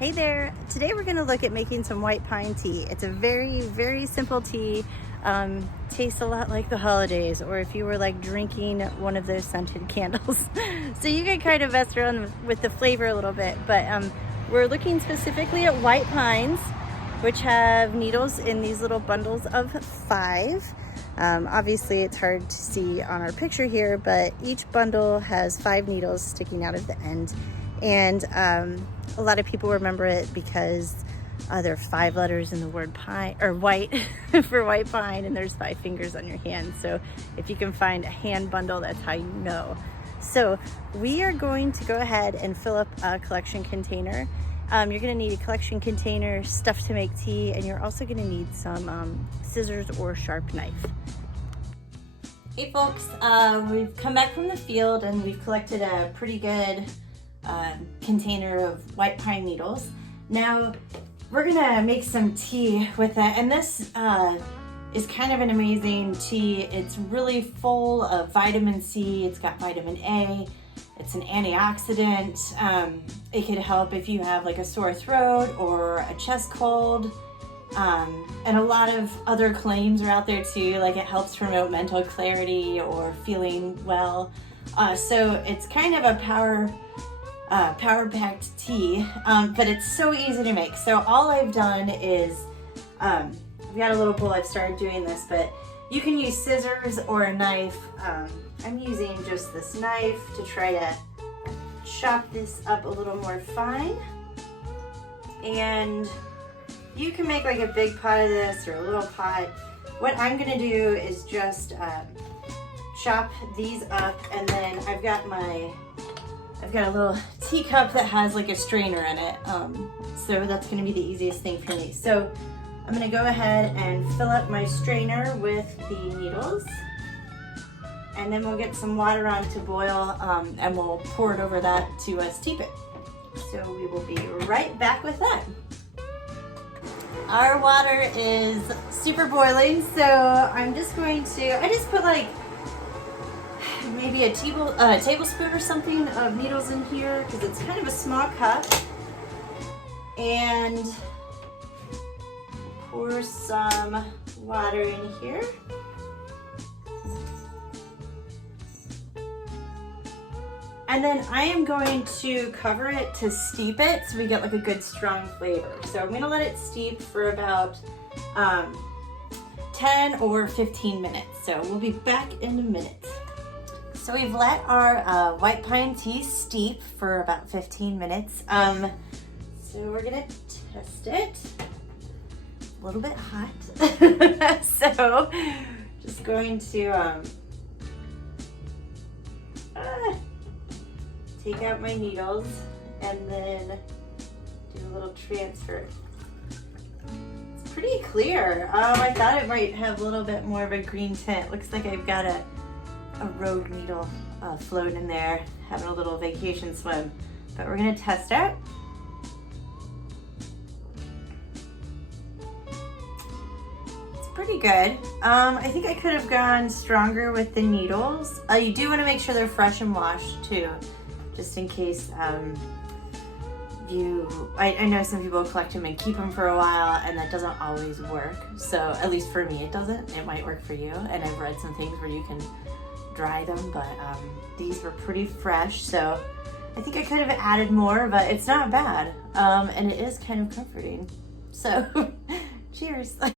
Hey there! Today we're going to look at making some white pine tea. It's a very, very simple tea. Tastes a lot like the holidays, or if you were like drinking one of those scented candles. So you can kind of mess around with the flavor a little bit, but we're looking specifically at white pines, which have needles in these little bundles of 5. Obviously it's hard to see on our picture here, but each bundle has 5 needles sticking out of the end. And a lot of people remember it because there are 5 letters in the word pine, or white for white pine, and there's 5 fingers on your hand. So if you can find a hand bundle, that's how you know. So we are going to go ahead and fill up a collection container. You're going to need a collection container, stuff to make tea, and you're also going to need some scissors or sharp knife. Hey folks, we've come back from the field and we've collected a pretty good container of white pine needles. Now we're gonna make some tea with it, and this is kind of an amazing tea. It's really full of vitamin C. It's got vitamin A. It's an antioxidant. It could help if you have like a sore throat or a chest cold. And a lot of other claims are out there too, like it helps promote mental clarity or feeling well. So it's kind of a power-packed tea, but it's so easy to make. So all I've done is, I've got a little bowl. I've started doing this, but you can use scissors or a knife. I'm using just this knife to try to chop this up a little more fine. And you can make like a big pot of this or a little pot. What I'm gonna do is just chop these up, and then I've got a little teacup that has like a strainer in it. So that's gonna be the easiest thing for me. So I'm gonna go ahead and fill up my strainer with the needles, and then we'll get some water on to boil, and we'll pour it over that to steep it. So we will be right back with that. Our water is super boiling, so I'm just going to, I just put like maybe a tablespoon or something of needles in here because it's kind of a small cup, and pour some water in here. And then I am going to cover it to steep it so we get like a good strong flavor. So I'm gonna let it steep for about 10 or 15 minutes. So we'll be back in a minute. So we've let our white pine tea steep for about 15 minutes. So we're gonna test it. A little bit hot. So just going to take out my needles and then do a little transfer. It's pretty clear. I thought it might have a little bit more of a green tint. Looks like I've got a rogue needle floating in there, having a little vacation swim. But we're gonna test it. It's pretty good. I think I could have gone stronger with the needles. You do want to make sure they're fresh and washed too, just in case I know some people collect them and keep them for a while, and that doesn't always work. So at least for me it doesn't. It might work for you, and I've read some things where you can dry them, but these were pretty fresh, so I think I could have added more, but it's not bad, and it is kind of comforting. So cheers.